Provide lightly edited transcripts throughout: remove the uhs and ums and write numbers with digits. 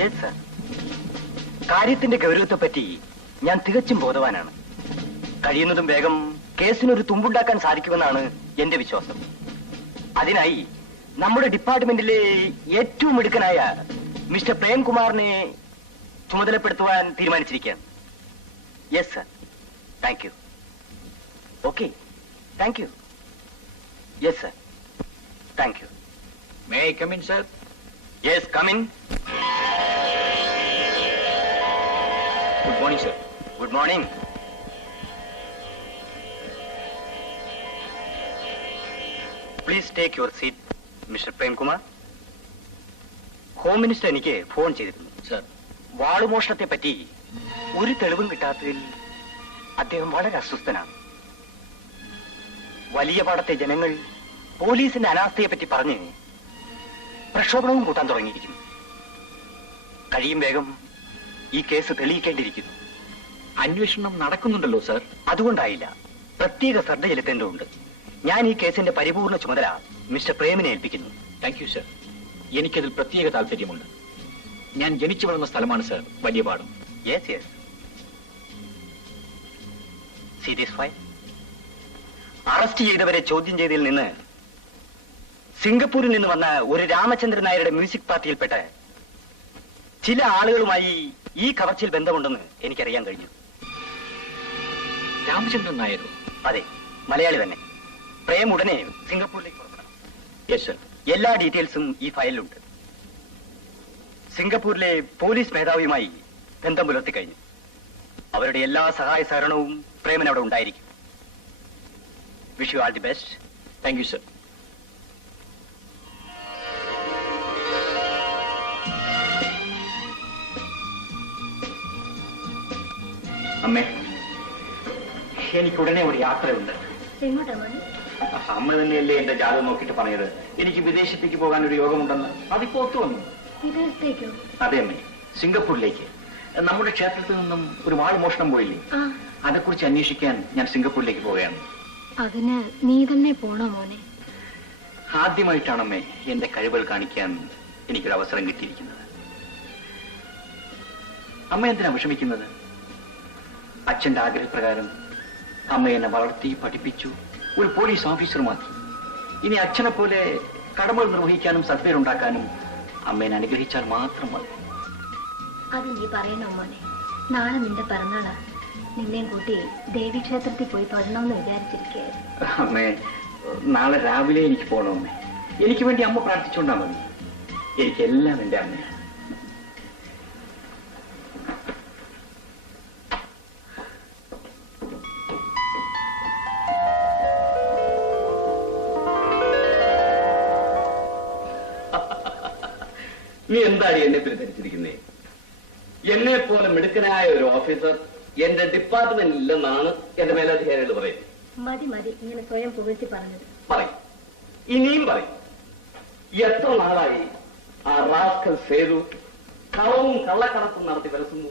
Yes sir. കാര്യത്തിന്റെ ഗൗരവത്തെപ്പറ്റി ഞാൻ തികച്ചും ബോധവാനാണ്. കഴിയുന്നതും വേഗം കേസിനൊരു തുമ്പുണ്ടാക്കാൻ സാധിക്കുമെന്നാണ് എന്റെ വിശ്വാസം. അതിനായി നമ്മുടെ ഡിപ്പാർട്ട്മെന്റിലെ ഏറ്റവും മിടുക്കനായ മിസ്റ്റർ പ്രേംകുമാറിനെ ചുമതലപ്പെടുത്തുവാൻ തീരുമാനിച്ചിരിക്കുകയാണ്. Yes sir. Thank you. Okay, thank you. Yes sir. Thank you. May I come in sir? Yes, come in. Good morning sir. Good morning. Please take your seat mister Premkumar. Home minister എനിക്ക് phone ചെയ്തിരുന്നു sir. വാളുമോഷണത്തെ പറ്റി ഒരു തെളിവും കിട്ടാത്തതിൽ അദ്ദേഹം വളരെ അസ്വസ്ഥനാണ്. വലിയ പാടത്തെ ജനങ്ങൾ പോലീസിന്റെ അനാസ്ഥയെ പറ്റി പറഞ്ഞ് പ്രക്ഷോഭണവും കൂട്ടാൻ തുടങ്ങിയിരിക്കുന്നു. കഴിയും വേഗം ഈ കേസ് തെളിയിക്കേണ്ടിയിരിക്കുന്നു. അന്വേഷണം നടക്കുന്നുണ്ടല്ലോ സർ. അതുകൊണ്ടായില്ല, പ്രത്യേക ശ്രദ്ധ ചെലുത്തേണ്ടതുണ്ട്. ഞാൻ ഈ കേസിന്റെ പരിപൂർണ ചുമതല മിസ്റ്റർ പ്രേമിനെ ഏൽപ്പിക്കുന്നു. Thank you sir. എനിക്കതിൽ പ്രത്യേക താല്പര്യമുണ്ട്. ഞാൻ ജനിച്ചു വളർന്ന സ്ഥലമാണ് സർ വലിയ പാടം. Yes yes. Serious file. Arrest ചെയ്തവരെ ചോദ്യം ചെയ്തതിൽ നിന്ന് സിംഗപ്പൂരിൽ നിന്ന് വന്ന ഒരു രാമചന്ദ്രൻ നായരുടെ മ്യൂസിക് പാർട്ടിയിൽപ്പെട്ട ചില ആളുകളുമായി ഈ കവർച്ചയിൽ ബന്ധമുണ്ടെന്ന് എനിക്കറിയാൻ കഴിഞ്ഞു. രാമചന്ദ്രൻ നായരോ? അതെ, മലയാളി തന്നെ. പ്രേം ഉടനെ സിംഗപ്പൂരിലേക്ക് പുറപ്പെടണം. Yes sir. എല്ലാ ഡീറ്റെയിൽസും ഈ ഫയലിലുണ്ട്. സിംഗപ്പൂരിലെ പോലീസ് മേധാവിയുമായി ബന്ധം പുലർത്തി കഴിഞ്ഞു. അവരുടെ എല്ലാ സഹായ സഹകരണവും പ്രേമൻ അവിടെ ഉണ്ടായിരിക്കും. Wish you all the best. Thank you sir. അമ്മേ, എനിക്കുടനെ ഒരു യാത്രയുണ്ട്. അമ്മ തന്നെയല്ലേ എന്റെ ജാതകം നോക്കിയിട്ട് പറഞ്ഞത് എനിക്ക് വിദേശത്തേക്ക് പോകാൻ ഒരു യോഗമുണ്ടെന്ന്. അതിപ്പോ ഒത്തു വന്നു. വിദേശത്തേക്കോ? അതെ അമ്മേ, സിംഗപ്പൂരിലേക്ക്. നമ്മുടെ ക്ഷേത്രത്തിൽ നിന്നും ഒരു വാൾ മോഷണം പോയില്ലേ, അതേക്കുറിച്ച് അന്വേഷിക്കാൻ ഞാൻ സിംഗപ്പൂരിലേക്ക് പോവുകയാണ്. അതിന് നീ തന്നെ പോണോ മോനെ? ആദ്യമായിട്ടാണമ്മേ എന്റെ കഴിവുകൾ കാണിക്കാൻ എനിക്കൊരു അവസരം കിട്ടിയിരിക്കുന്നത്. അമ്മ എന്തിനാ വിഷമിക്കുന്നത്? അച്ഛന്റെ ആഗ്രഹപ്രകാരം അമ്മ എന്നെ വളർത്തി പഠിപ്പിച്ചു, ഒരു പോലീസ് ഓഫീസറുമാക്കി. ഇനി അച്ഛനെ പോലെ കടമകൾ നിർവഹിക്കാനും സത്പേരുണ്ടാക്കാനും അമ്മേനെ അനുഗ്രഹിച്ചാൽ മാത്രം മതി. അത് നീ പറയണോ മോനെ? നാളെ നിന്റെ പിറന്നാളാ. നിന്നെയും കൂട്ടി ദേവീക്ഷേത്രത്തിൽ പോയി തൊഴണമെന്ന് വിചാരിച്ചിരിക്കുകയായിരുന്നു. അമ്മേ, നാളെ രാവിലെ എനിക്ക് പോകണം അമ്മേ. എനിക്ക് വേണ്ടി അമ്മ പ്രാർത്ഥിച്ചുകൊണ്ടാ മതി. എനിക്കെല്ലാം എന്റെ അമ്മയാണ്. നീ എന്താണ് എന്നെ പിന്തിരിച്ചിരിക്കുന്നേ? എന്നെ പോലെ മിടുക്കനായ ഒരു ഓഫീസർ എന്റെ ഡിപ്പാർട്ട്മെന്റിൽ ഇല്ലെന്നാണ് എന്റെ മേലധികാരികൾ പറയുന്നത്. മതി മതി ഇങ്ങനെ സ്വയം പുകഴ്ത്തി പറഞ്ഞത്. പറയും, ഇനിയും പറയും. എത്ര നാളായി ആ റാസ്കൽ സേതു കളവും കള്ളക്കടത്തും നടത്തി വലസുന്നു?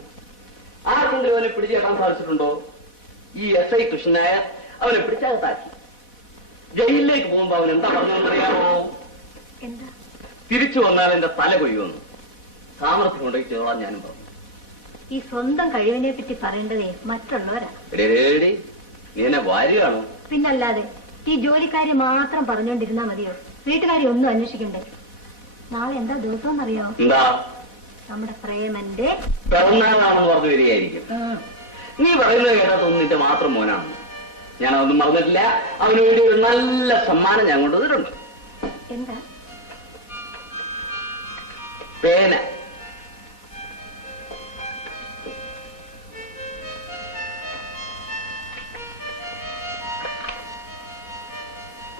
ആർക്കെങ്കിലും അവനെ പിടിച്ചേക്കാൻ സാധിച്ചിട്ടുണ്ടോ? ഈ SI കൃഷ്ണനായർ അവനെ പിടിച്ചകത്താക്കി. ജയിലിലേക്ക് പോകുമ്പോ അവൻ എന്താ പറഞ്ഞതെന്നറിയാമോ? എന്താ? തിരിച്ചു വന്നാൽ എന്റെ തല കൊയ്യുമെന്ന്. സാമർത്ഥ്യം കൊണ്ടുപോയി ചെയ്തോളാം ഞാനും പറഞ്ഞു. ഈ സ്വന്തം കഴിവിനെ പറ്റി പറയേണ്ടതേ മറ്റുള്ളവരാ. നീ എന്നെ വാരിയാണോ? പിന്നല്ലാതെ ഈ ജോലിക്കാരെ മാത്രം പറഞ്ഞുകൊണ്ടിരുന്നാ മതിയോ? വീട്ടുകാരെ ഒന്നും അന്വേഷിക്കണ്ടേ? നാളെ എന്താ ദിവസം അറിയോ? എന്താ? നമ്മുടെ പ്രേമന്റെ പിറന്നാളാണെന്ന് പറഞ്ഞു വരികയായിരിക്കും. നീ പറയുന്നത് കേട്ടാത്തൊന്നും നിന്റെ മാത്രം മോനാണ്. ഞാനതൊന്നും മറന്നിട്ടില്ല. അവന് വേണ്ടി ഒരു നല്ല സമ്മാനം ഞാൻ കൊണ്ടുവന്നിട്ടുണ്ട്. എന്താ? പേന.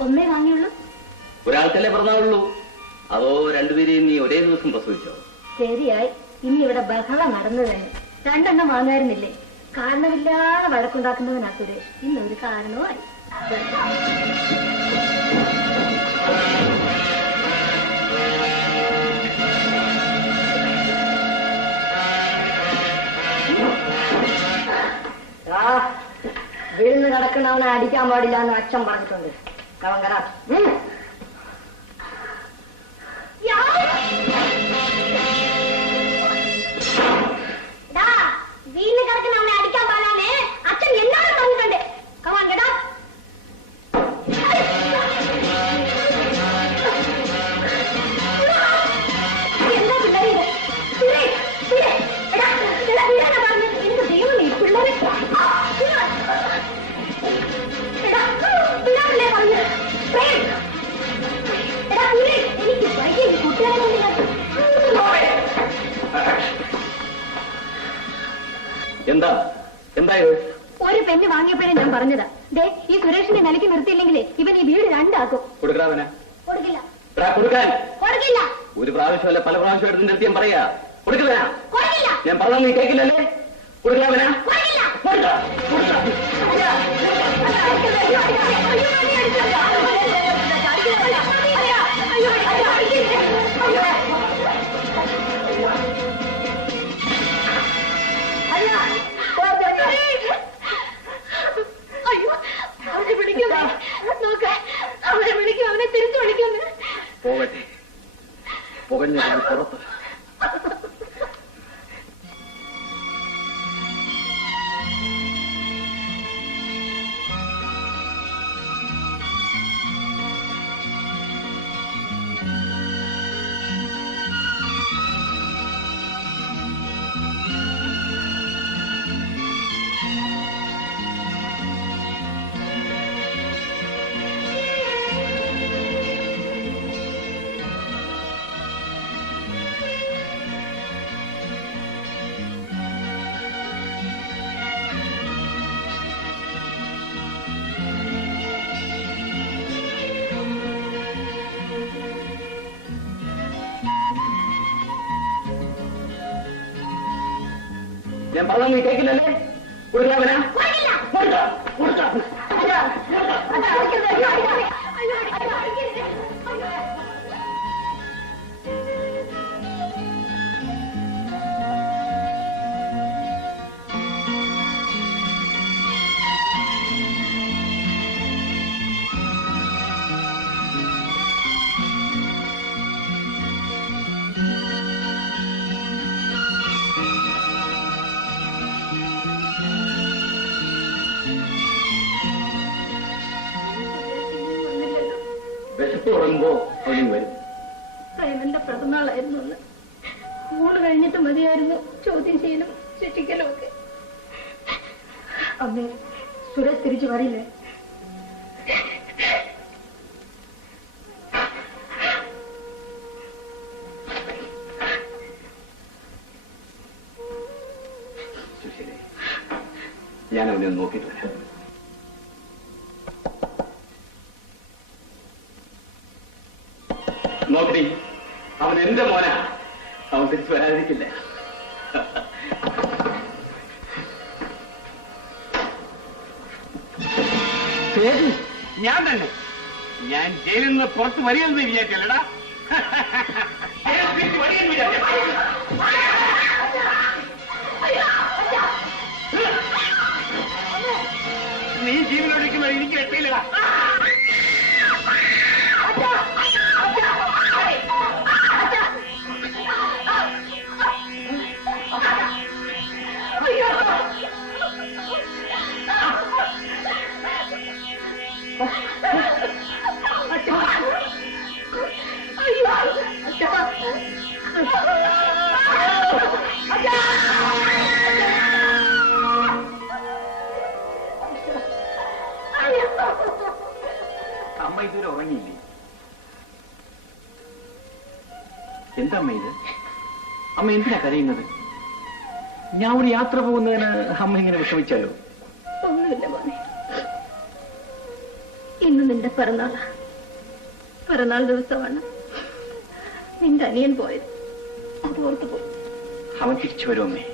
ഒന്നേ വാങ്ങിയുള്ളൂ? ഒരാൾക്കല്ലേ പറഞ്ഞുള്ളൂ. അതോ രണ്ടുപേരെയും നീ ഒരേ ദിവസം പ്രസവിച്ചോ? ശരിയായി. ഇന്നിവിടെ ബഹളം നടന്നു തന്നെ. രണ്ടെണ്ണം വാങ്ങാറുന്നില്ലേ? കാരണമില്ലാതെ വഴക്കുണ്ടാക്കുന്നവനാ സുരേഷ്. ഇന്നൊരു കാരണവുമായി. വീഴുന്ന് കിടക്കണവനെ അടിക്കാൻ പാടില്ല എന്ന് അച്ഛൻ പറഞ്ഞിട്ടുണ്ട്. കളങ്കര. പറഞ്ഞതാ. ദേ ഈ സുരേഷിനെ നിലയ്ക്ക് നിർത്തിയില്ലെങ്കിലേ ഇവൻ ഈ വീട് രണ്ടാക്കും. കൊടുക്കാവനാ? കൊടുക്കില്ല. കൊടുക്കാൻ കൊടുക്കില്ല. ഒരു പ്രാവശ്യമല്ല പല പ്രാവശ്യം എടുത്ത് നിർത്തി ഞാൻ പറയാ. കൊടുക്കില്ല. കൊടുക്കില്ല. ഞാൻ പറഞ്ഞ നീ കേൾക്കില്ലല്ലേ? കൊടുക്കാവനാ? കൊടുക്കില്ല. അവനെ തിരിച്ചു വിളിക്കുന്നു. പോകട്ടെ, പുകഞ്ഞ പുറത്ത്. ഞാൻ പറഞ്ഞ നീ കേൾക്കില്ലല്ലേ? കൊടുക്കാവനാ? വിശപ്പ് തുടങ്ങുമ്പോ അവനും വരും. പ്രേമന്റെ പിറന്നാളായിരുന്നു ഒന്ന്. ഊണ് കഴിഞ്ഞിട്ട് മതിയായിരുന്നു ചോദ്യം ചെയ്യലും ശിക്ഷിക്കലും ഒക്കെ. അമ്മേ, സുരേഷ് തിരിച്ചു വരില്ലേ? ഞാൻ അവനെ ഒന്ന് നോക്കിയിട്ട് വരാം. നോക്കി, അവൻ എന്റെ മോനാ. അവൻ തിരിച്ചു വരാതിരിക്കില്ല. ഞാൻ തന്നെ. ഞാൻ ജയിലിൽ നിന്ന് പുറത്ത് വരികയെന്ന് വിചാരിച്ചല്ലടാ. നീ ജീവനോടിക്കുന്നത് എനിക്ക് എത്തിയില്ലടാ. അമ്മ ഇതുവരെ ഉറങ്ങിയില്ലേ? എന്താ അമ്മ ഇത്? അമ്മ എന്തിനാ കരയുന്നത്? ഞാൻ ഒരു യാത്ര പോകുന്നതിന് അമ്മ ഇങ്ങനെ വിഷമിച്ചാലോ? ഒന്നുമില്ല മോനെ, ഇന്ന് നിന്റെ പിറന്നാളാ. പിറന്നാൾ ദിവസമാണ് നിന്റെ അനിയൻ പോയത്. അത് ഓർത്തു പോയി. അവൻ തിരിച്ചു വരും അമ്മേ.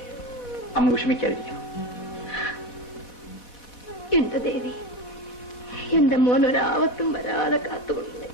അമ്മ വിഷമിക്കാതിരിക്കണം. എന്റെ ദേവി, എന്റെ മോൻ ഒരാവത്തും വരാതെ കാത്തുകൊണ്ടേ.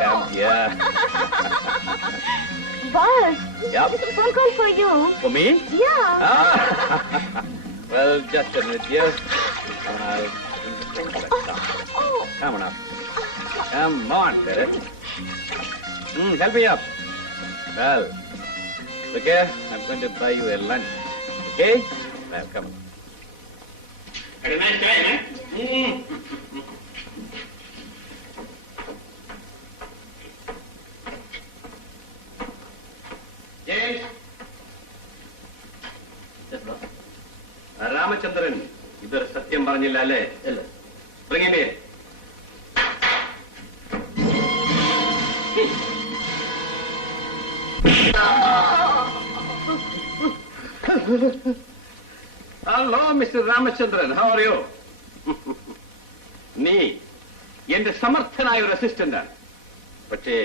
Come here. Boss, Yep. this is a phone call for you. For me? Yeah. Well, just a minute, dear. Oh. Come on up. Come on, Terry. Help me up. Well, look here. I'm going to buy you a lunch. Okay? Now, come on. Had a nice time, eh? James. Ramachandran ഇതൊരു സത്യം പറഞ്ഞില്ല അല്ലേ? Bring him here. Hello, Mr. Ramachandran. How are you? നീ എന്റെ സമർത്ഥനായ ഒരു അസിസ്റ്റന്റാണ്. പക്ഷേ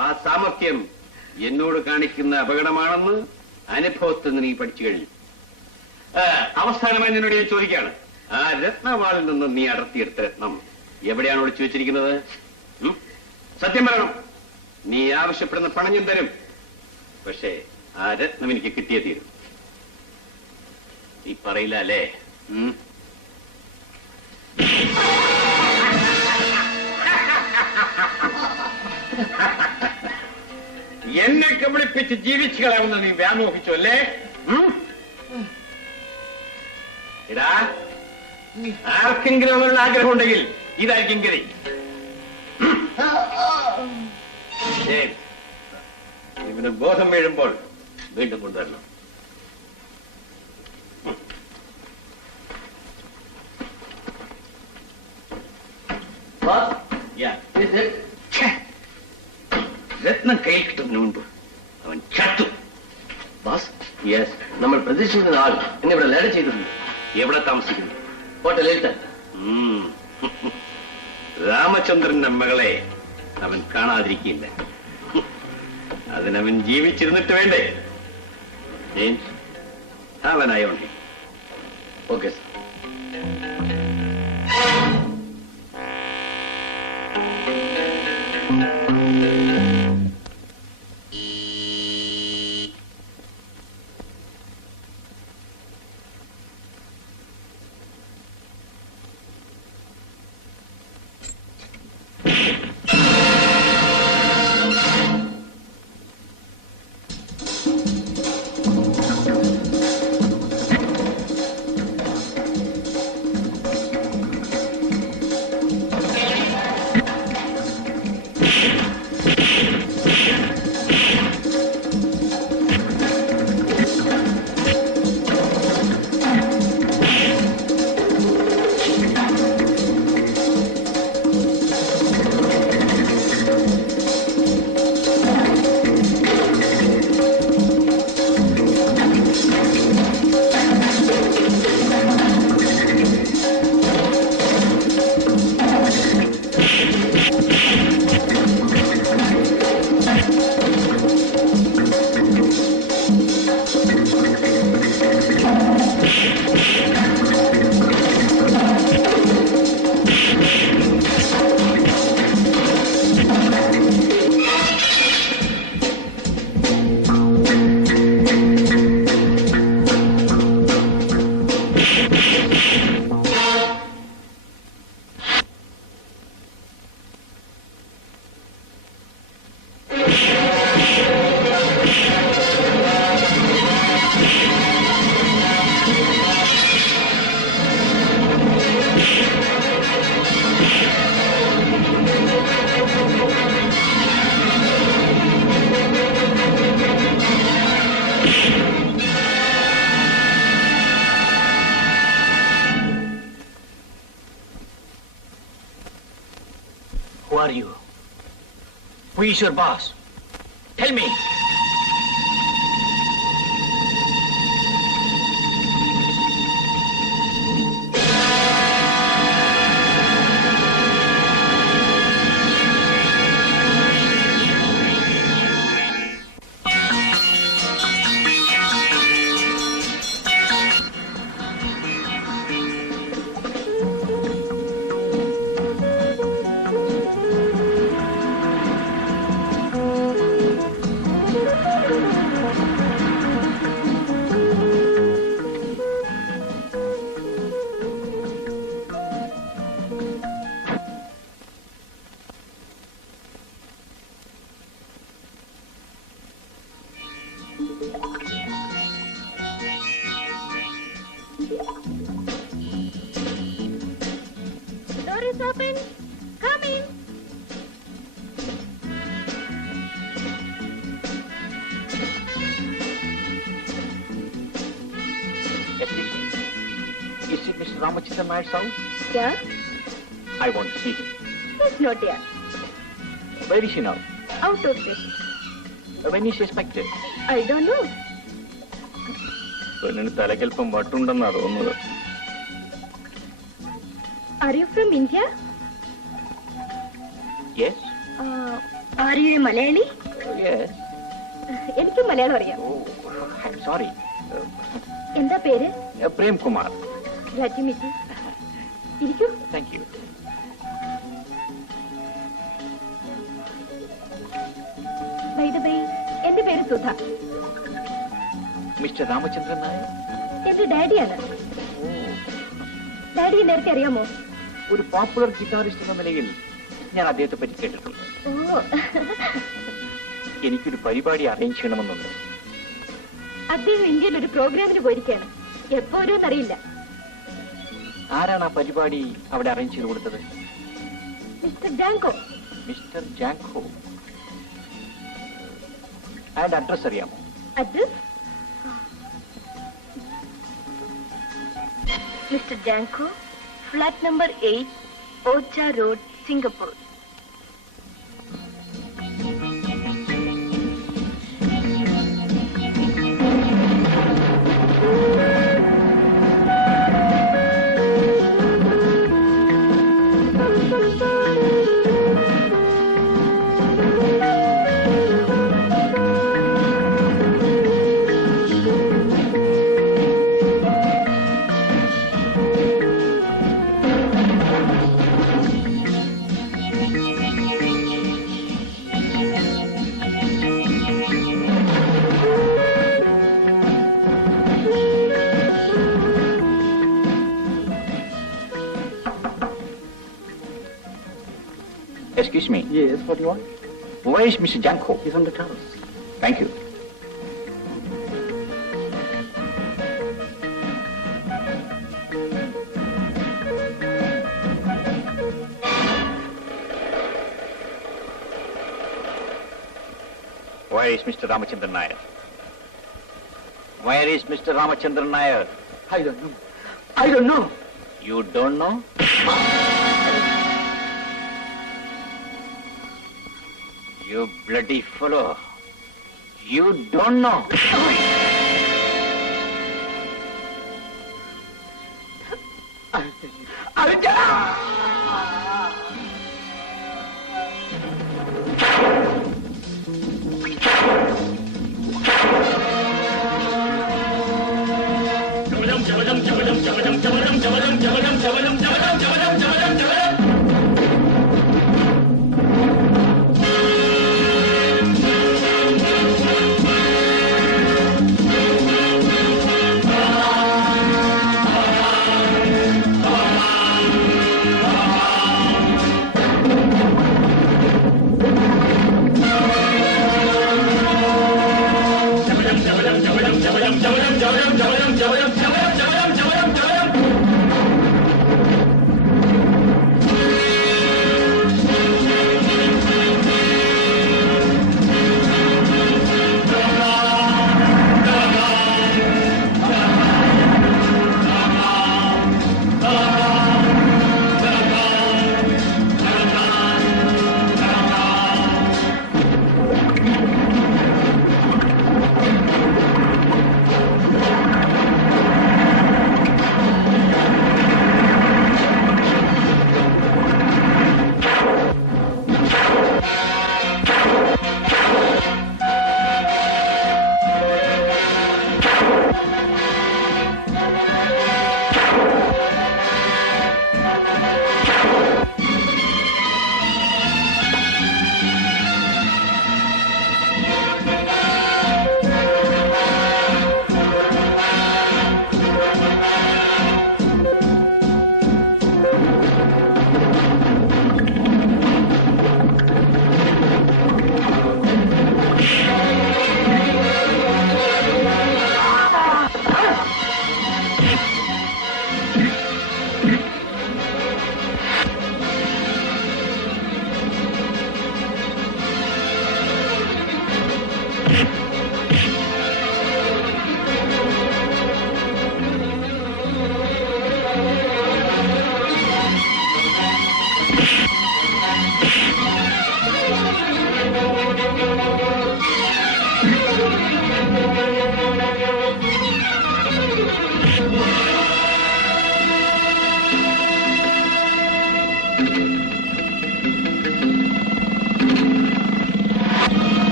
ആ സാമർത്ഥ്യം എന്നോട് കാണിക്കുന്ന അപകടമാണെന്ന് അനുഭവത്തിൽ നിന്ന് നീ പഠിച്ചു കഴിഞ്ഞു. അവസാനമായി നിന്നോട് ഞാൻ ചോദിക്കുകയാണ്, ആ രത്നവാളിൽ നിന്ന് നീ അടർത്തിയെടുത്ത രത്നം എവിടെയാണ് ഒളിച്ചു വെച്ചിരിക്കുന്നത്? സത്യം പറയണം. നീ ആവശ്യപ്പെടുന്ന പണം ഞാൻ തരും. പക്ഷേ ആ രത്നം എനിക്ക് കിട്ടിയേ തീരും. നീ പറയില്ല അല്ലേ? എന്നെ കബളിപ്പിച്ച് ജീവിച്ചു കളയാവുന്ന നീ വ്യാമോഹിച്ചു അല്ലേ? ഇതാ ആർക്കെങ്കിലും അവരുടെ ആഗ്രഹം ഉണ്ടെങ്കിൽ ഇതായിരിക്കും ഗതി. ഇവന് ബോധം വീഴുമ്പോൾ വീണ്ടും കൊണ്ടുവരണം. രത്നം കയ്യിൽ കിട്ടുന്നതിന് മുൻപ് അവൻ ചത്തു. ബോസ്, യെസ്, നമ്മൾ പ്രതീക്ഷിക്കുന്ന ആൾ എന്നിവിടെ ലാഡ് ചെയ്തിട്ടുണ്ട്. എവിടെ താമസിക്കുന്നു? ഹോട്ടലിൽ തന്നെ. രാമചന്ദ്രന്റെ മകളെ അവൻ കാണാതിരിക്കില്ല. അതിനവൻ ജീവിച്ചിരുന്നിട്ട് വേണ്ടേ? ജെയിംസ്, അവനായോണ്ടേ. Okay sir. Who are you? Who is your boss? Tell me. Ramachandran Nayer's house? Yeah? I want to see him. He's not here. Where is he now? Out of station. When is he expected? I don't know. പെണ്ണിന് തലക്കൽപ്പം വട്ടുണ്ടെന്നാ തോന്നുന്നത്. Are you from India? Yes? Are you a Malayali? Yes. എനിക്ക് മലയാളം അറിയാം. Oh, I'm sorry. എന്താ പേര്? Prem Kumar. Glad to meet you. ഇരിക്കൂ. Thank you. By the way, എന്റെ പേര് Sudha. Mr. Ramachandran Nair? എന്റെ ഡാഡിയാണ്. ഡാഡിയെ നേരത്തെ അറിയാമോ? ഒരു പോപ്പുലർ ഗിറ്റാറിസ്റ്റ് എന്ന നിലയിൽ ഞാൻ അദ്ദേഹത്തെ പറ്റി കേട്ടിട്ടുണ്ട്. ഓ, എനിക്കൊരു പരിപാടി അറേഞ്ച് ചെയ്യണമെന്നുണ്ട്. അദ്ദേഹം ഇന്ത്യയിൽ ഒരു പ്രോഗ്രാമിന് പോയിരിക്കുകയാണ്. എപ്പോ വരുമെന്നറിയില്ല. ആരാണ് ആ പരിപാടി അവിടെ അറേഞ്ച് ചെയ്ത് കൊടുത്തത്? Mister Jango. Mister Jango. അയാളുടെ അഡ്രസ് അറിയാമോ? Address? Mister Jango, flat number 8, ഓച്ച Road, Singapore. Excuse me. Yes, what do you want? Where is Mr. Janko? He's on the terrace. Thank you. Where is Mr. Ramachandran Nair? Where is Mr. Ramachandran Nair? I don't know. I don't know. You don't know? You bloody fellow. You don't know.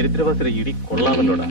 ദരിദ്രവാസിയുടെ ഇടി കൊള്ളാമല്ലോടാ.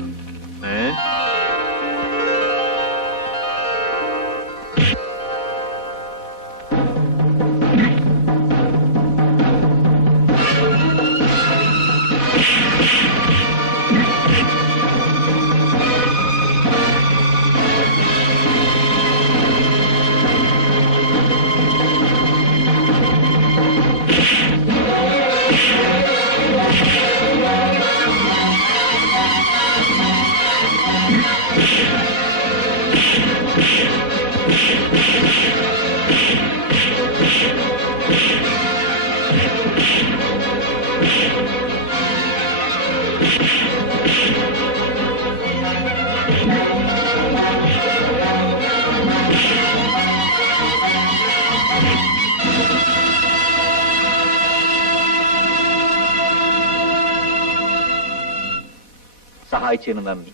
സഹായിച്ചതിന് നന്ദി.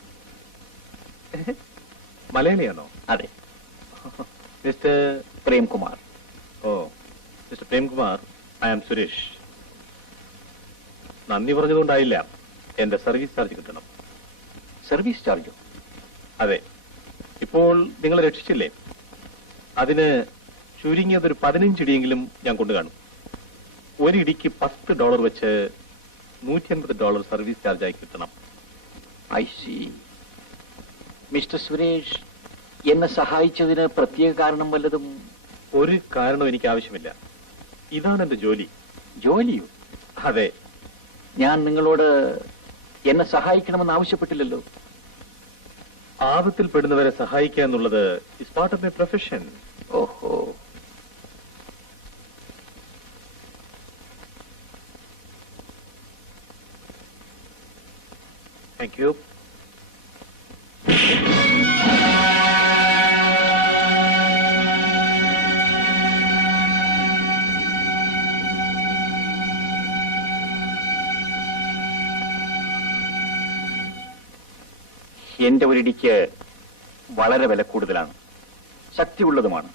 മലയാളിയാണോ? അതെ, mister Premkumar. ഓ, mister Premkumar, I am Suresh. നന്ദി പറഞ്ഞതുകൊണ്ടായില്ല, എന്റെ സർവീസ് ചാർജ് കിട്ടണം. സർവീസ് ചാർജോ? അതെ, ഇപ്പോൾ നിങ്ങളെ രക്ഷിച്ചില്ലേ, അതിന് ചുരുങ്ങിയതൊരു 15 ഇടിയെങ്കിലും ഞാൻ കൊണ്ടുകാണും. ഒരു ഇടിക്ക് $10 വെച്ച് $150 സർവീസ് ചാർജായി കിട്ടണം. I C. മിസ്റ്റർ സുരേഷ്, എന്നെ സഹായിച്ചതിന് പ്രത്യേക കാരണം വല്ലതും? ഒരു കാരണം എനിക്ക് ആവശ്യമില്ല. ഇതാണ് എന്റെ ജോലി. ജോലിയോ? അതെ. ഞാൻ നിങ്ങളോട് എന്നെ സഹായിക്കണമെന്ന് ആവശ്യപ്പെട്ടില്ലല്ലോ. ആപത്തിൽ പെടുന്നവരെ സഹായിക്കുക എന്നുള്ളത് is part of my profession. ഓഹോ. Thank you. എന്റെ ഒരിടിക്ക് വളരെ വില കൂടുതലാണ്, ശക്തിയുള്ളതുമാണ്.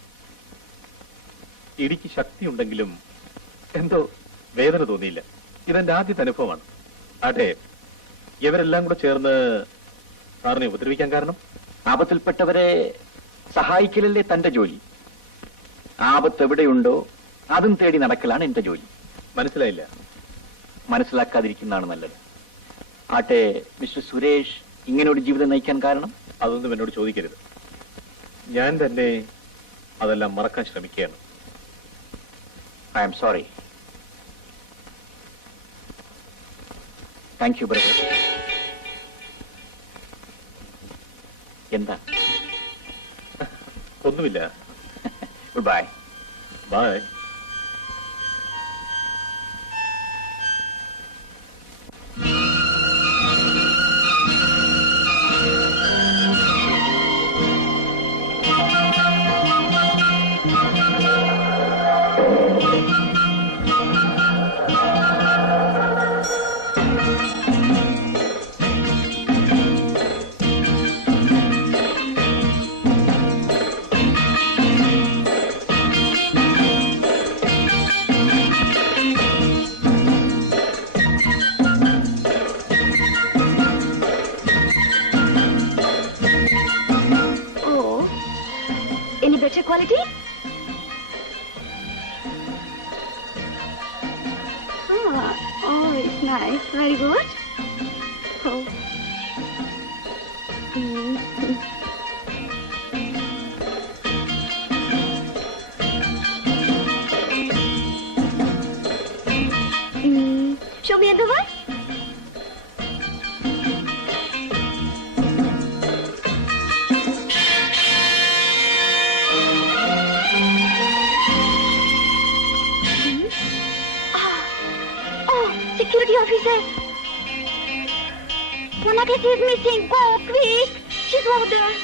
ഇടിക്ക് ശക്തിയുണ്ടെങ്കിലും എന്തോ വേദന തോന്നിയില്ല. ഇതെന്റെ ആദ്യത്തെ അനുഭവമാണ്. ആട്ടെ, ഇവരെല്ലാം കൂടെ ചേർന്ന് സാറിനെ ഉപദ്രവിക്കാൻ കാരണം? ആപത്തിൽപ്പെട്ടവരെ സഹായിക്കലല്ലേ തന്റെ ജോലി. ആപത്ത് എവിടെയുണ്ടോ അതും തേടി നടക്കലാണ് എന്റെ ജോലി. മനസ്സിലായില്ല. മനസ്സിലാക്കാതിരിക്കുന്നതാണ് നല്ലത്. ആട്ടെ, മിസ്റ്റർ സുരേഷ് ഇങ്ങനെ ഒരു ജീവിതം നയിക്കാൻ കാരണം? അതൊന്നും എന്നോട് ചോദിക്കരുത്. ഞാൻ തന്നെ അതെല്ലാം മറക്കാൻ ശ്രമിക്കുകയാണ്. I am sorry. Thank you brother. എന്താ? ഒന്നുമില്ല. Good bye. Bye. Better quality? Oh, it's nice. Very good. Oh. Show me another one. Security officer! Your necklace is missing. Go, quick! She's over there.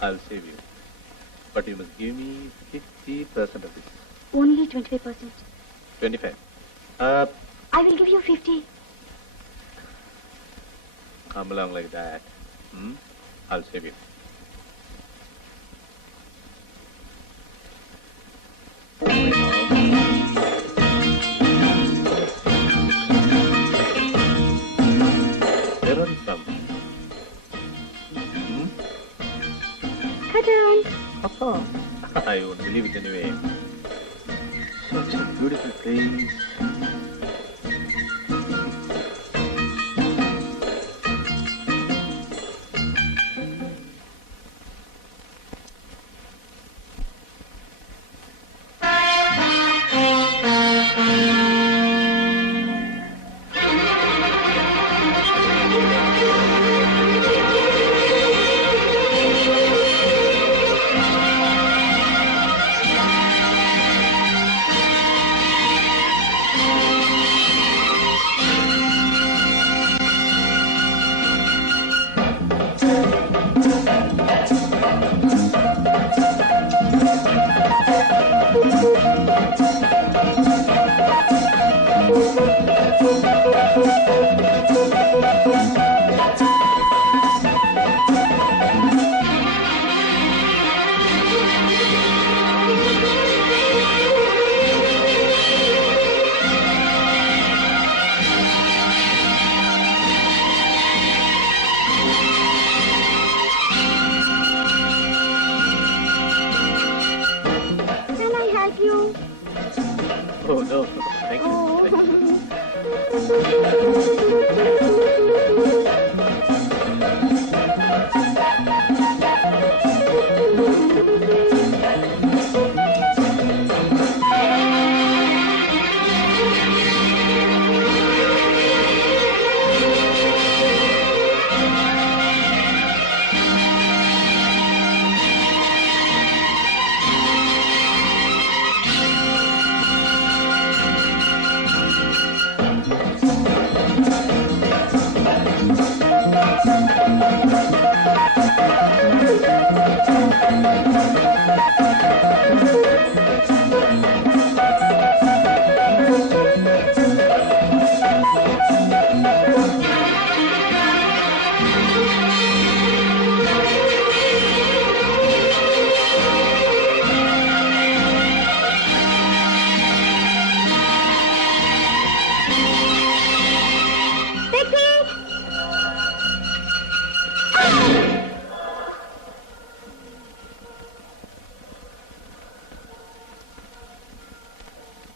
I'll save you. But you must give me 50% of this. Only 25%. 25. I will give you 50. Come along like that. I'll save you. Where are you from? Kadam. Papa. I won't believe it anyway. Such a beautiful place. Oh, no. Thank you. Thank you.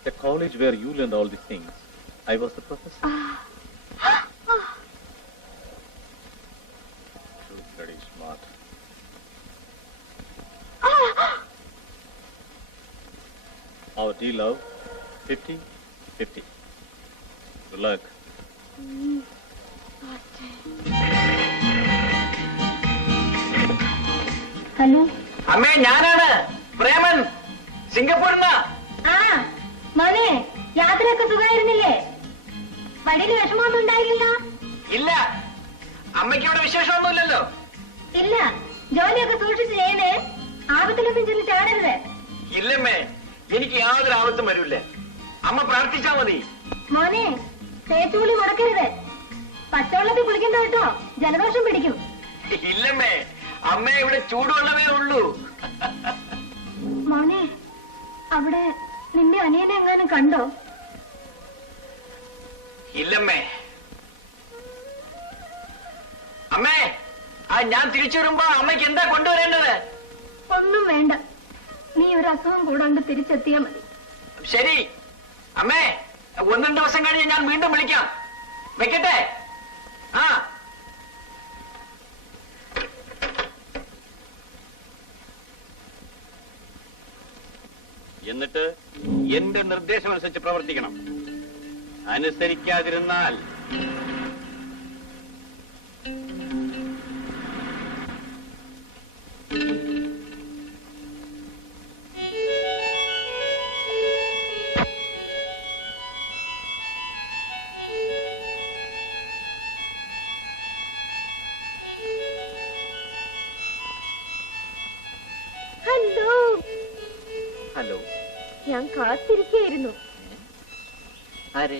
The college where you learned all these things, I was the professor. Too bloody smart. Our deal, love, 50-50. Good luck. Hello അമ്മേ, ഞാനാണ് പ്രേമൻ, സിംഗപ്പൂരിന്ന്. ആ മോനെ, യാത്രയൊക്കെ സുഖമായിരുന്നില്ലേ? വഴിയിൽ വിഷമമൊന്നും ഉണ്ടായില്ലല്ലോ? ഇല്ല. അമ്മയ്ക്ക് ഇവിടെ വിശേഷമൊന്നുമില്ലല്ലോ? ഇല്ല. ജോലിയൊക്കെ സൂക്ഷിച്ച് ചെയ്യണേ. ആപത്തിലൊന്നും ചെന്ന് ചാടരുത്. ഇല്ലമ്മേ, എനിക്ക് യാതൊരു ആപത്തും വരൂല്ല. അമ്മ പ്രാർത്ഥിച്ചാ മതി. മോനെ, തേച്ചുകുളി മുടക്കരുത്. പച്ചവെള്ളത്തിൽ കുളിക്കണ്ട കേട്ടോ, ജലദോഷം പിടിക്കും. ഇല്ലമ്മേ, അമ്മ ഇവിടെ ചൂടുവെള്ളമേ ഉള്ളൂ. മോനെ, അവിടെ നിന്റെ അനിയനെ എങ്ങാനും കണ്ടോ? ഇല്ലമ്മേ. അമ്മേ, ഞാൻ തിരിച്ചു വരുമ്പോ അമ്മയ്ക്ക് എന്താ കൊണ്ടുവരേണ്ടത്? ഒന്നും വേണ്ട, നീ ഒരു അസുഖം കൂടാണ്ട് തിരിച്ചെത്തിയാ മതി. ശരി അമ്മേ, 1-2 ദിവസം കഴിഞ്ഞ് ഞാൻ വീണ്ടും വിളിക്കാം. വെക്കട്ടെ? ആ. എന്നിട്ട് എന്റെ നിർദ്ദേശം അനുസരിച്ച് പ്രവർത്തിക്കണം. അനുസരിക്കാതിരുന്നാൽ ഹലോ. ഞാൻ കാത്തിരിക്കുകയായിരുന്നു. ആരെ?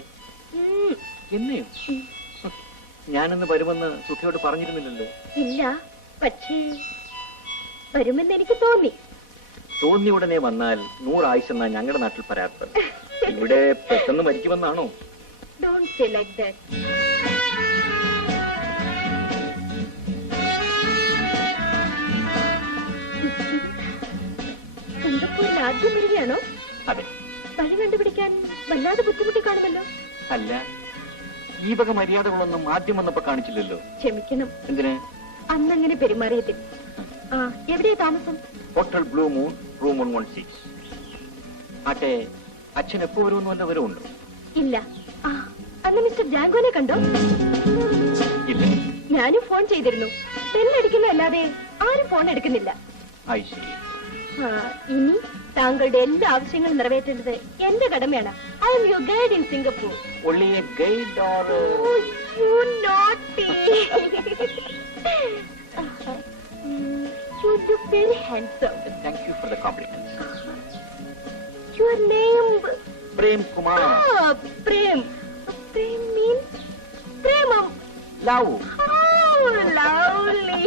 എന്നെയോ? ഞാനിന്ന് വരുമെന്ന് സുധയോട് പറഞ്ഞിരുന്നില്ലല്ലോ. ഇല്ല, പക്ഷേ വരുമെന്ന് എനിക്ക് തോന്നി. തോന്നിയ ഉടനെ വന്നാൽ 100 ആയുസെന്നാ ഞങ്ങളുടെ നാട്ടിൽ പറയാത്തത്. ഇവിടെ പെട്ടെന്ന് മരിക്കുമെന്നാണോ? Don't say like that. സിംഗപ്പൂരിൽ ആദ്യം വരികയാണോ? അതെ. വഴി കണ്ടുപിടിക്കാൻ വല്ലാതെ ബുദ്ധിമുട്ടി കാണുമല്ലോ. അല്ല, ഈ വക മര്യാദകളൊന്നും ആദ്യം വന്നപ്പോ കാണിച്ചില്ലല്ലോ. ക്ഷമിക്കണം. എന്തിന്? അന്നങ്ങനെ പെരുമാറിയതിൽ. ആ, എവിടെയാ താമസം? Hotel blue moon, room 116. ആട്ടെ, അച്ഛൻ എപ്പോ വരുമെന്ന് വല്ല വിവരമുണ്ടോ? ഇല്ല. ആ, അന്ന് മിസ്റ്റർ ജാങ്കോനെ കണ്ടോ? ഇല്ല. ഞാനും ഫോൺ ചെയ്തിരുന്നു. ബെല്ലടിക്കുന്നതല്ലാതെ ആരും ഫോൺ എടുക്കുന്നില്ല. ശരി. ഇനി താങ്കളുടെ എല്ലാ ആവശ്യങ്ങളും നിറവേറ്റേണ്ടത് എന്റെ കടമയാണ്. I M your guide in Singapore. Only a guide or You naughty. You look very handsome. Thank you for the compliments. Your name? Prem Kumar. Prem. Prem means Premam. Love. Oh, lovely.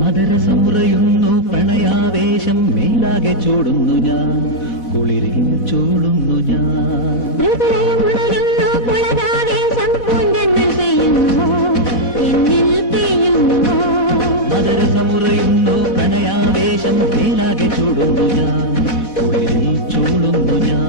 മദരസമുറയുന്നു പ്രണയാവേശം മേലാകെ ചോടുന്നു ഞാൻ, കുളിരിൽ ചോടുന്നു ഞാൻ. മദരസമുറയുന്നു പ്രണയാവേശം മേലാകെ ചോടുന്നു ഞാൻ, കുളിരിൽ ചോടുന്നു ഞാൻ.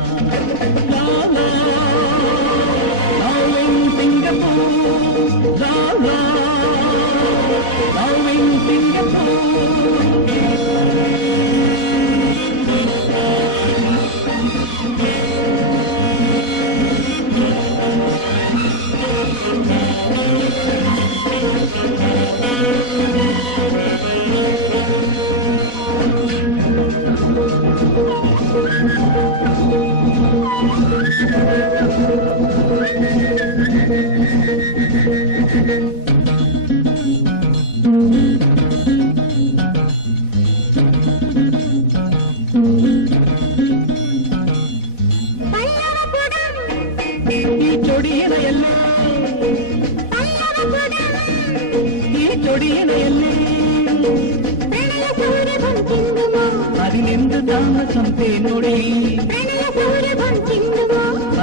അതിനെന്ത് താമസം തേൻമൊഴി,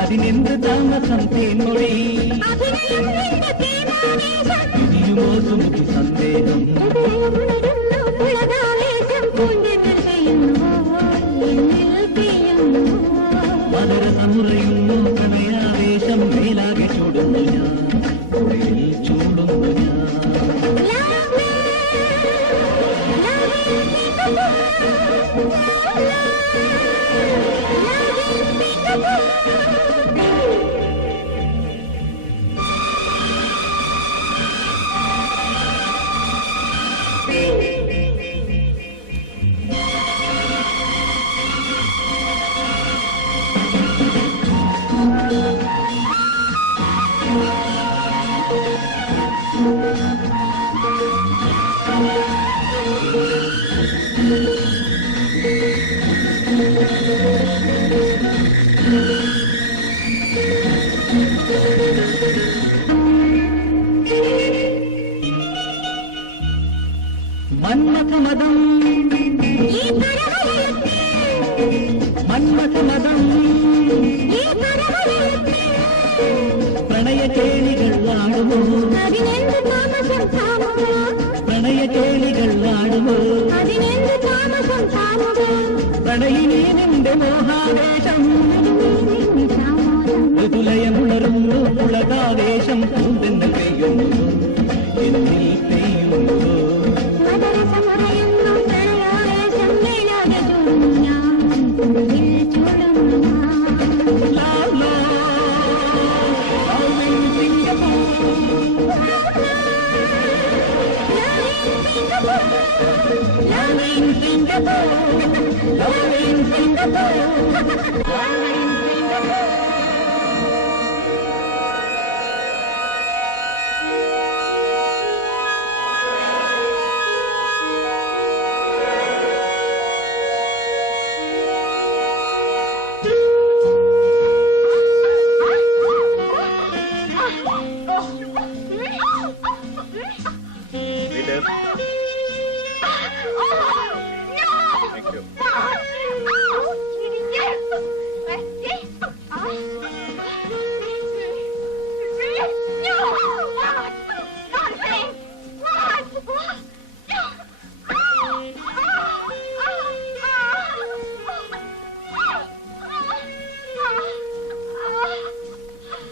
അതിനെന്ത് താമസം തേൻമൊഴി, ഇനിയുമോ സുമുഖി സന്ദേഹം. മദരസമുറയുന്നു പ്രണയാവേശം മേലാകെ ചൂടുന്നു ഞാൻ, കുളിരിൽ ചൂടുന്നു ഞാൻ. പ്രണയ കേളികൾ ആടുമോ പ്രണയ കേളികൾ ആടുമോ പ്രണയിനി നിന്റെ മോഹാവേശം മൃദുലയമുണരുന്നു പുളകാവേശം പൂന്തെന്നൽ പെയ്യുന്നു എന്നിൽ പെയ്യുന്നു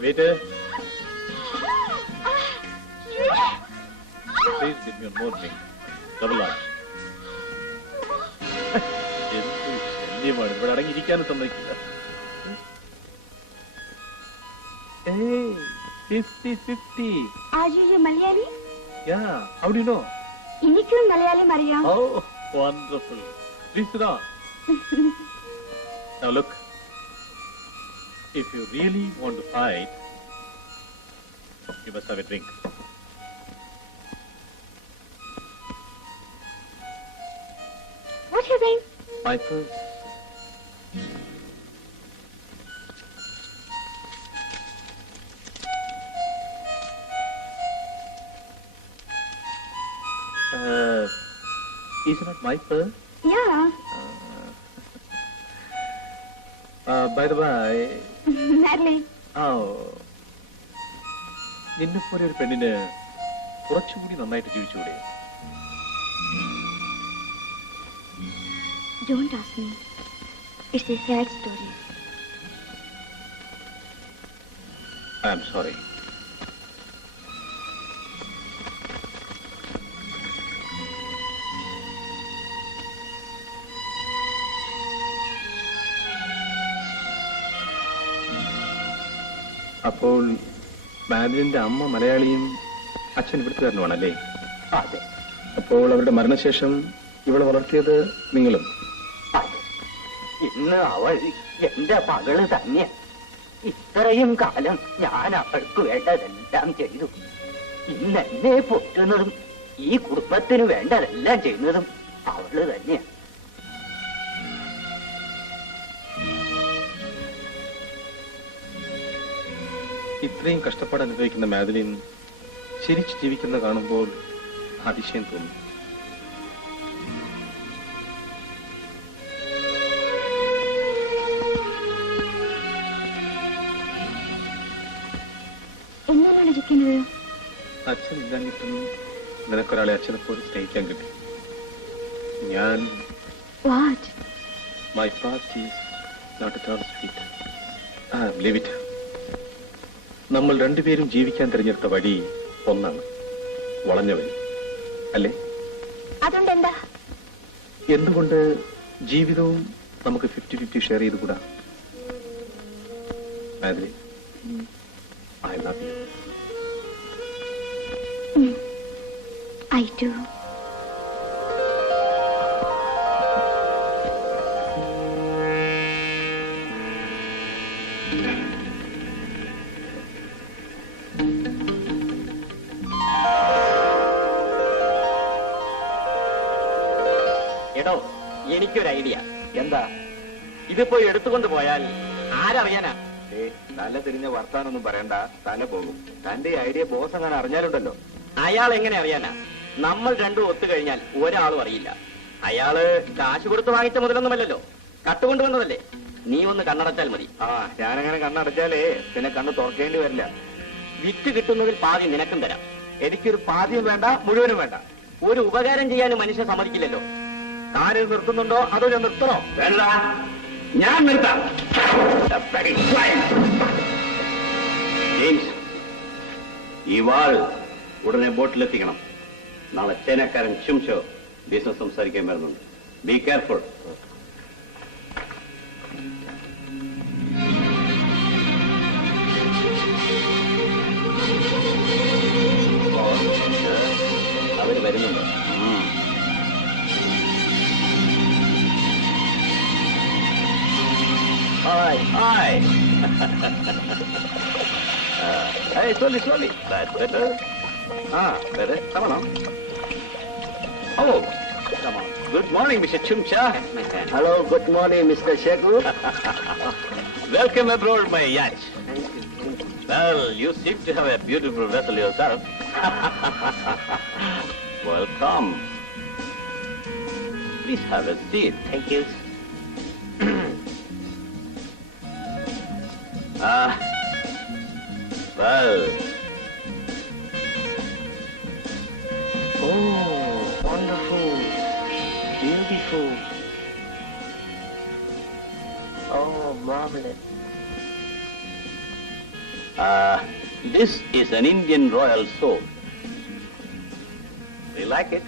Waiter, please give me one more drink. Double large. ശല്യമാണ് ഇവിടെ അടങ്ങിയിരിക്കാനും സമ്മതിക്കില്ല. 50-50. Are you a Malayali? Yeah, how do you know? എനിക്കും മലയാളം അറിയാം. Oh, wonderful. Please sit down. Now look, if you really want to fight, you must have a drink. What's your name? My purse. Is it not my purse? Yeah. By the way, Natalie. നിന്നെപ്പോലെ ഒരു പെണ്ണിന് കുറച്ചുകൂടി നന്നായിട്ട് ജീവിച്ചുകൂടെ? Don't ask me. It's a sad story. I'm sorry. അപ്പോൾ മാഡലിന്റെ അമ്മ മലയാളിയും അച്ഛൻ ഇവിടുത്തുകാരനുമാണല്ലേ? അതെ. അപ്പോൾ അവരുടെ മരണശേഷം ഇവളെ വളർത്തിയത് നിങ്ങളും? അതെ. ഇന്ന് അവൾ എന്റെ മകള് തന്നെ. ഇത്രയും കാലം ഞാൻ അവൾക്ക് വേണ്ടതെല്ലാം ചെയ്തു. ഇന്ന് എന്നെ പൊറ്റുന്നതും ഈ കുടുംബത്തിന് വേണ്ടതെല്ലാം ചെയ്യുന്നതും അവള് തന്നെയാണ്. ഇത്രയും കഷ്ടപ്പാട് അനുഭവിക്കുന്ന മാഡലിൻ ചിരിച്ചു ജീവിക്കുന്ന കാണുമ്പോൾ അതിശയം തോന്നും. എന്നാണ് ഇരിക്കുന്നത്? അച്ഛൻ ഇല്ലാഞ്ഞിട്ടും നിനക്കൊരാളെ അച്ഛനെ പോലെ സ്നേഹിക്കാൻ കിട്ടി. ഞാൻ What? my past is not at all sweet. Leave it. നമ്മൾ രണ്ടുപേരും ജീവിക്കാൻ തിരഞ്ഞെടുത്ത വഴി ഒന്നാണ്, വളഞ്ഞ വഴി അല്ലേ? അതുകൊണ്ട് എന്താ? എന്തുകൊണ്ട് ജീവിതവും നമുക്ക് 50-50 ഷെയർ ചെയ്തുകൂടാ? Madhuri, I love you. I do. എടോ, എനിക്കൊരു ഐഡിയ. എന്താ? ഇതിപ്പോ എടുത്തുകൊണ്ട് പോയാൽ ആരറിയാനാ? തല തിരിഞ്ഞ വർത്താനൊന്നും പറയണ്ട, തല പോകും. തന്റെ ഐഡിയ ബോസ് അങ്ങനെ അറിഞ്ഞാലുണ്ടല്ലോ. അയാൾ എങ്ങനെ അറിയാനാ? നമ്മൾ രണ്ടും ഒത്തുകഴിഞ്ഞാൽ ഒരാളും അറിയില്ല. അയാള് കാശ് കൊടുത്ത് വാങ്ങിച്ച മുതലൊന്നുമല്ലല്ലോ, കട്ടുകൊണ്ടുവന്നതല്ലേ. നീ ഒന്ന് കണ്ണടച്ചാൽ മതി. ഞാനങ്ങനെ കണ്ണടച്ചാലേ പിന്നെ കണ്ണ് തുറക്കേണ്ടി വരില്ല. വിറ്റ് കിട്ടുന്നതിൽ പാതി നിനക്കും തരാം. എനിക്കൊരു പാതിയും വേണ്ട, മുഴുവനും വേണ്ട. ഒരു ഉപകാരം ചെയ്യാനും മനുഷ്യൻ സമ്മതിക്കില്ലല്ലോ. താനിത് നിർത്തുന്നുണ്ടോ അതോ ഞാൻ നിർത്തണോ? വേണ്ട, ഞാൻ നിർത്താം. ജെയിംസ്, ഈ വാൾ ഉടനെ ബോട്ടിലെത്തിക്കണം. നാളെ ചൈനക്കാരൻ ചുംഷോ ബിസിനസ് സംസാരിക്കാൻ വരുന്നുണ്ട്. Be careful. അവര് വരുന്നുണ്ട്. Hi hi. Hey, slowly. That's better. Better. Come on. Oh, come on. Good morning, Mr. Chumcha. Hello, good morning, Mr. Shegu. Welcome aboard my yacht. Well, you seem to have a beautiful vessel yourself. Welcome. Please have a seat. Thank you. Well. Oh, wonderful. Beautiful. Oh, marvelous. This is an Indian royal sword. Do you like it?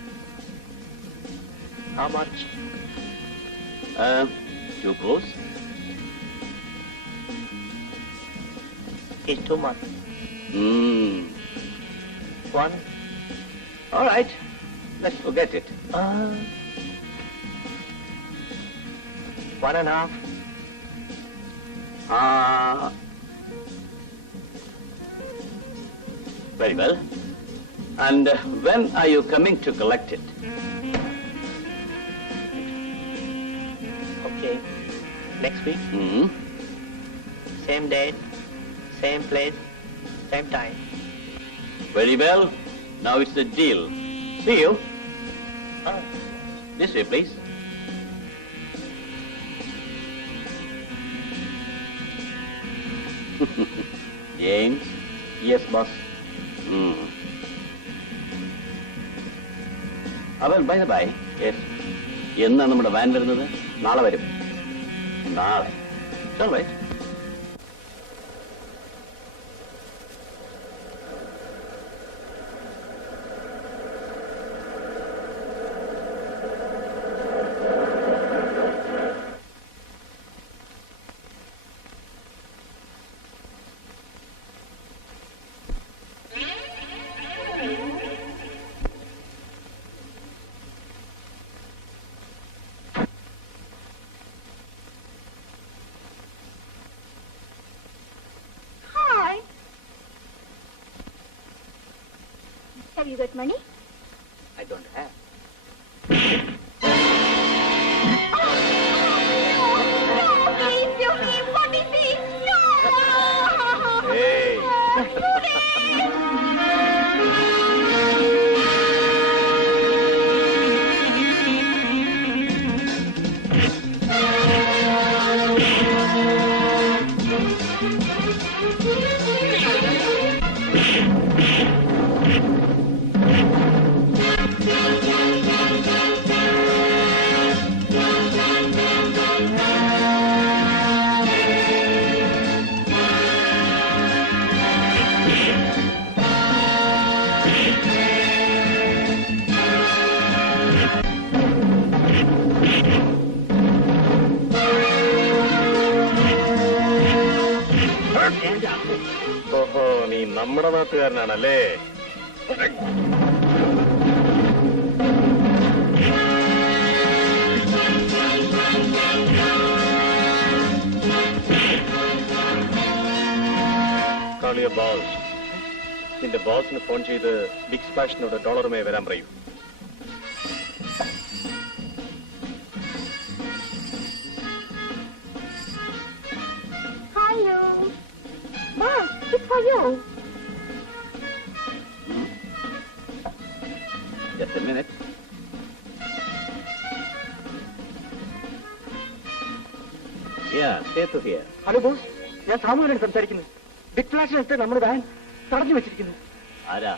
How much? Too close? It's too much. One. All right. Let's forget it. 1.5. Very well. And when are you coming to collect it? Okay. Next week. Same date, same place, same time. Very well. Now it's a deal. See you. This way, please. James? Yes, boss. Well, by the by, yes. എന്നാണ് നമ്മുടെ van വരുന്നത്? നാളെ വരും. നാളെ. All right. Have you got money? I don't have. No, please, Yogi, what is it? No! Hey. ഓഹോ, നീ നമ്മുടെ നാട്ടുകാരനാണല്ലേ? Kaliya boss, നിന്റെ ബോസിന് ഫോൺ ചെയ്ത് ബിഗ് സ്പാഷിനോട് ഡോളറുമായി വരാൻ പറയൂ. Hello. Boss, it's for you. Just a minute. Yeah, stay to here. Hello boss, ഞാൻ സാമുവിനോട് സംസാരിക്കുന്നു. ബിഗ് ഫ്ലാഷിനടുത്ത് നമ്മുടെ വാൻ. തടഞ്ഞു വെച്ചിരിക്കുന്നു. ആരാ?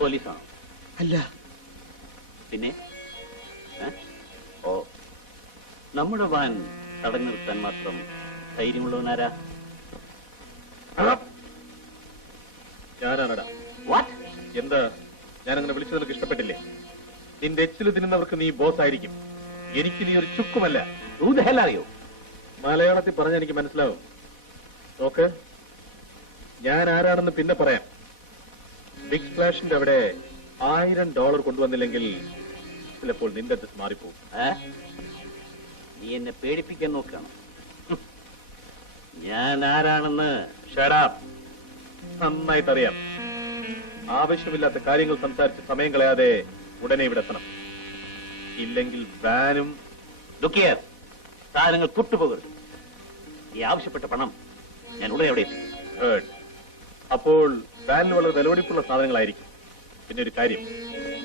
പോലീസാണോ? അല്ല, പിന്നെ ഓ, നമ്മുടെ വാൻ തടഞ്ഞു നിർത്താൻ മാത്രം ധൈര്യമുള്ളവനാരാ? ഞാനാണടാ. വാട്ട്? എന്താ ഞാനങ്ങനെ വിളിച്ചു നിനക്ക് ഇഷ്ടപ്പെട്ടില്ലേ? നിന്റെ എച്ചില് തിന്നുന്നവർക്ക് നീ ബോസ് ആയിരിക്കും, എനിക്ക് നീ ഒരു ചുക്കുമല്ല. അറിയോ? മലയാളത്തിൽ പറഞ്ഞ എനിക്ക് മനസ്സിലാവും. നോക്ക്, ഞാൻ ആരാണെന്ന് പിന്നെ പറയാം. ബിഗ് സ്പ്ലാഷിന്റെ അവിടെ $1000 കൊണ്ടുവന്നില്ലെങ്കിൽ ചിലപ്പോൾ നിന്റെ അത് മാറിപ്പോകും. നീ എന്നെ പേടിപ്പിക്കാൻ നോക്കുകയാണ്. ഞാൻ ആരാണെന്ന് നന്നായിട്ട് അറിയാം. ആവശ്യമില്ലാത്ത കാര്യങ്ങൾ സംസാരിച്ച് സമയം കളയാതെ ഉടനെ ഇവിടെ എത്തണം. ഇല്ലെങ്കിൽ വാനും സാധനങ്ങൾ പുട്ടുപോകരുത്. ഈ ആവശ്യപ്പെട്ട പണം ഞാൻ ഉടനെ എവിടെ എത്തും. അപ്പോൾ വാനിൽ വളരെ വിലപിടിപ്പുള്ള സാധനങ്ങളായിരിക്കും. പിന്നെ ഒരു കാര്യം,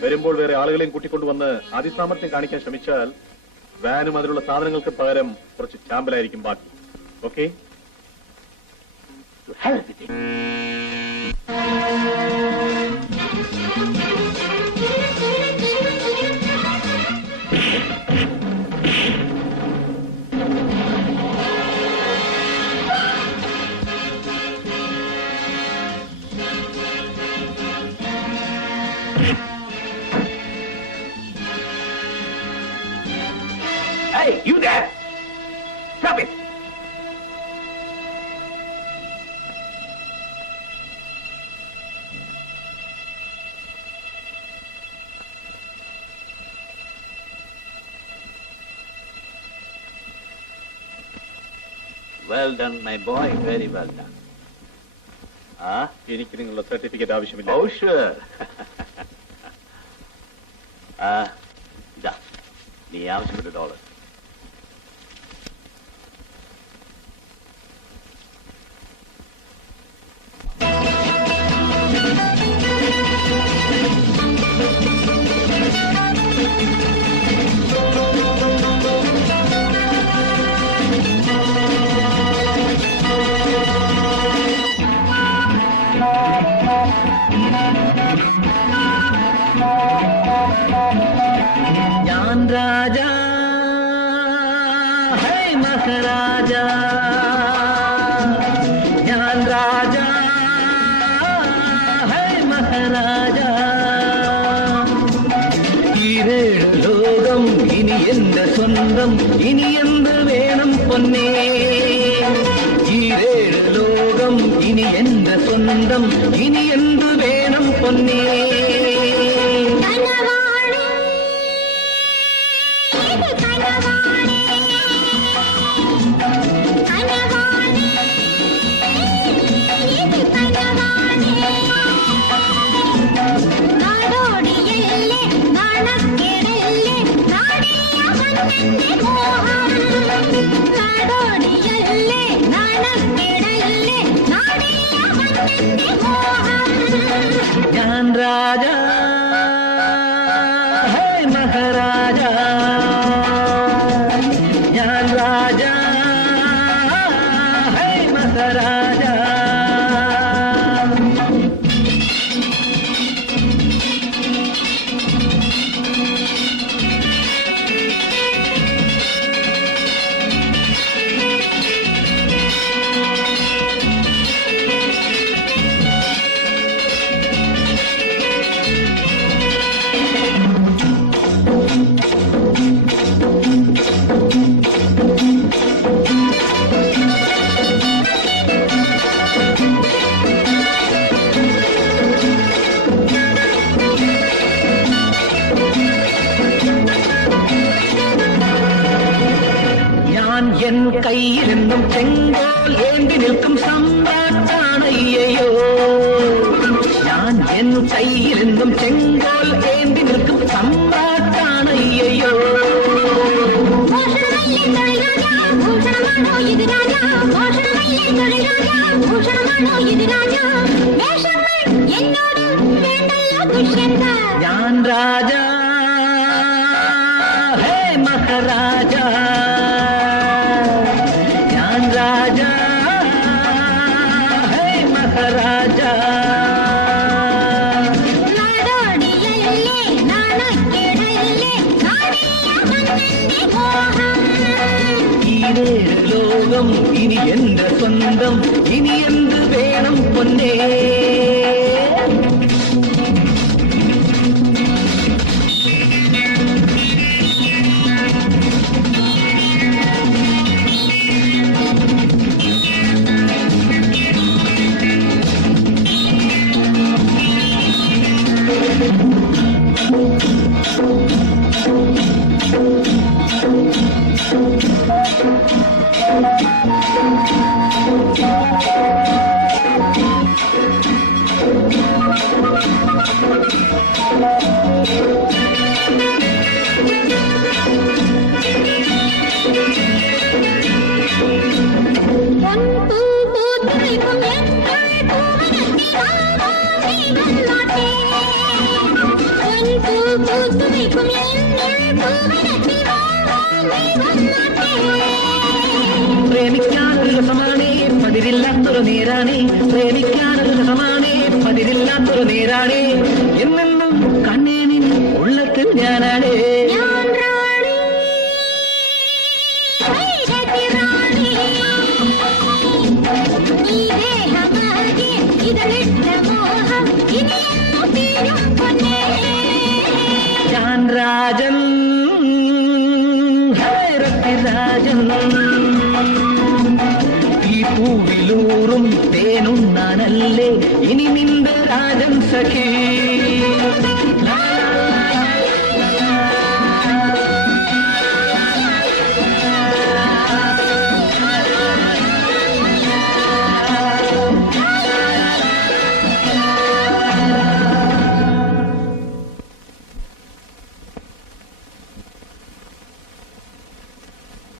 വരുമ്പോൾ വേറെ ആളുകളെയും കൂട്ടിക്കൊണ്ടുവന്ന് അതിസാമർത്ഥ്യം കാണിക്കാൻ ശ്രമിച്ചാൽ വാനും അതിലുള്ള സാധനങ്ങൾക്ക് പകരം കുറച്ച് ചാമ്പലായിരിക്കും ബാക്കി. Okay? Hey, you there! Stop it! Well done, my boy. Very well done. എനിക്ക് നിങ്ങളുടെ സർട്ടിഫിക്കറ്റ് ആവശ്യമില്ല. Oh, sure. ഇതാ നീ ആവശ്യപ്പെട്ട $1. ഞാൻ രാജാ ഹേ മഹാരാജാ, ഞാൻ രാജാ ഹേ മഹാരാജാ. ഈരേഴ് ലോകം ഇനി എന്റെ സ്വന്തം, ഇനി എന്ത് വേണം പൊന്നേ. ഈരേഴ് ലോകം ഇനി എന്റെ സ്വന്തം, ഇനി എന്ത് വേണം പൊന്നേ. ഞാൻ രാജാ ഹേ മഹാരാജാ, ഞാൻ രാജാ ഹേ മഹാരാജാ. എൻ കയ്യിലെന്നും ചെങ്കോൽ ഏന്തി നിൽക്കും സമ്രാട്ടാണയ്യോ. ഞാൻ എൻ കയ്യിലെന്നും ചെങ്കോൽ ഏന്തി നിൽക്കും സമ്രാട്ടാണയ്യോ. ഞാൻ രാജാ ഹേ മഹാരാജാ, ഞാൻ രാജാ ഹേ മഹാരാജാ. രാഗം ഇനി എന്ത് വേണം പൊന്നേ. പ്രേമിക്കാനൊരു രസമാണേ പതിരില്ലാത്തൊരു നേരാണേ, പ്രേമിക്കാനൊരു രസമാണേ പതിരില്ലാത്തൊരു നേരാണേ. എന്നെന്നും കണ്ണേനിൻ ഉള്ളത്തിൽ ഞാനാണേ. ഞാൻ രാജൻ രാജൻ ഈ പൂവിലൂറും തേനുണ്ണാനല്ലേ ഇനി നിന്റെ രാജൻ സഖി.